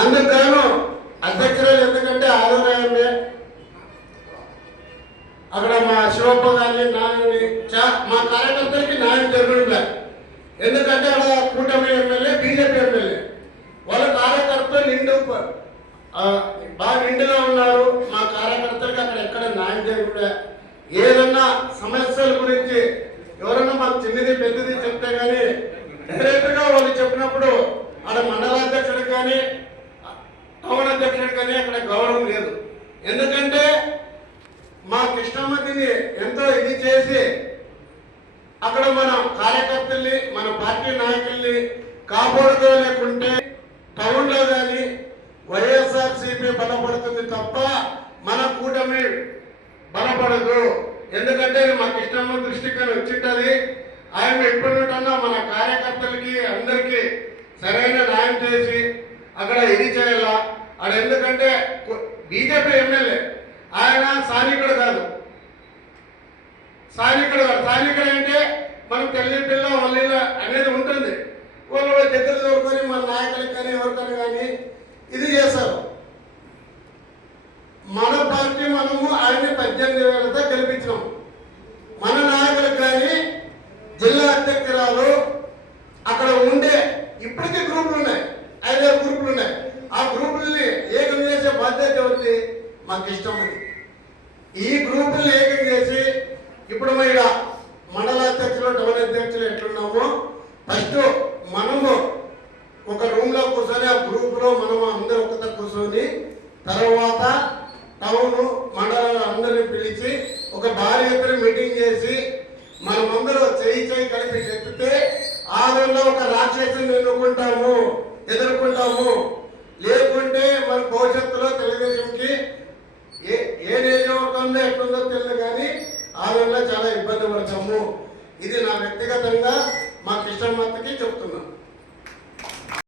అందుకు అధ్యక్షురాలు ఎందుకంటే ఆరోగ్యమే అక్కడ మా శివప్ప గారిని మా కార్యకర్తలకి న్యాయం జరగడం. ఎందుకంటే అక్కడ కూటమి ఎమ్మెల్యే బీజేపీ ఎమ్మెల్యే వాళ్ళ కార్యకర్తలు బాగా నిండుగా ఉన్నారు. మా కార్యకర్తలకి అక్కడ ఎక్కడ న్యాయం జరగలే. ఏదన్నా సమస్యల గురించి ఎవరన్నా మాకు చిన్నది పెద్దది చెప్తే కానీ డైరెక్ట్గా వాళ్ళు చెప్పినప్పుడు అక్కడ మండలాధ్యక్షుడికి కానీ టౌన్ అధ్యక్షుడికి కానీ అక్కడ గౌరవం లేదు. ఎందుకంటే మా కృష్ణమతిని ఎంతో ఇది చేసి అక్కడ మన కార్యకర్తల్ని మన పార్టీ నాయకుల్ని కాపాడుకోలేకుంటే టౌన్లో కానీ వైఎస్ఆర్సీపీ బలపడుతుంది తప్ప మన కూటమి బలపడదు. ఎందుకంటే మా కృష్ణమ్మ దృష్టికి వచ్చింటది. ఆయన ఎప్పుడున్నా మన కార్యకర్తలకి అందరికీ సరైన న్యాయం చేసి అక్కడ ఇది చేయాల. అక్కడ ఎందుకంటే బీజేపీ ఎమ్మెల్యే ఆయన స్థానికుడు కాదు. స్థానికుడు అంటే మనం తల్లి పిల్ల వల్లీల అనేది ఉంటుంది. వాళ్ళు దగ్గర దొరుకుని మన నాయకులకు కానీ ఎవరికైనా కానీ ఇది చేశారు. మన పార్టీ మనము ఆయన్ని 18,000తో గెలిపించినాం. మన నాయకులకు కానీ జిల్లా అధ్యక్షురాలు అక్కడ ఉండే ఇప్పటికీ గ్రూపులు ఉన్నాయి, 5-6 గ్రూపులు ఉన్నాయి. ఆ గ్రూపుల్ని ఏకం చేసే బాధ్యత ఉంది మాకు ఇష్టం. ఈ గ్రూపుల్ని ఏకం చేసి ఇప్పుడు మన మండలాధ్యక్షులు టౌన్ అధ్యక్షులు ఎట్లున్నామో ఫస్ట్ మనము ఒక రూమ్లో కూర్చొని ఆ గ్రూపులో మనం అందరూ ఒకత కూర్చొని తర్వాత టౌన్ మండలాలు అందరినీ పిలిచి ఒక భారీ ఎత్తున మీటింగ్ చేసి మనమందరూ చేయి కలిపి చెప్తే ఆ రోజుల్లో ఒక రాక్షసుని ఎదుర్కొంటాము. లేకుంటే మన భవిష్యత్తులో తెలుగుదేశంకి ఏ నియోజకవర్గంలో ఎట్లుందో తెలియదు కానీ ఆ రోజుల్లో చాలా ఇబ్బంది పడతాము. ఇది నా వ్యక్తిగతంగా మా కృష్ణమ్మకి చెప్తున్నాను.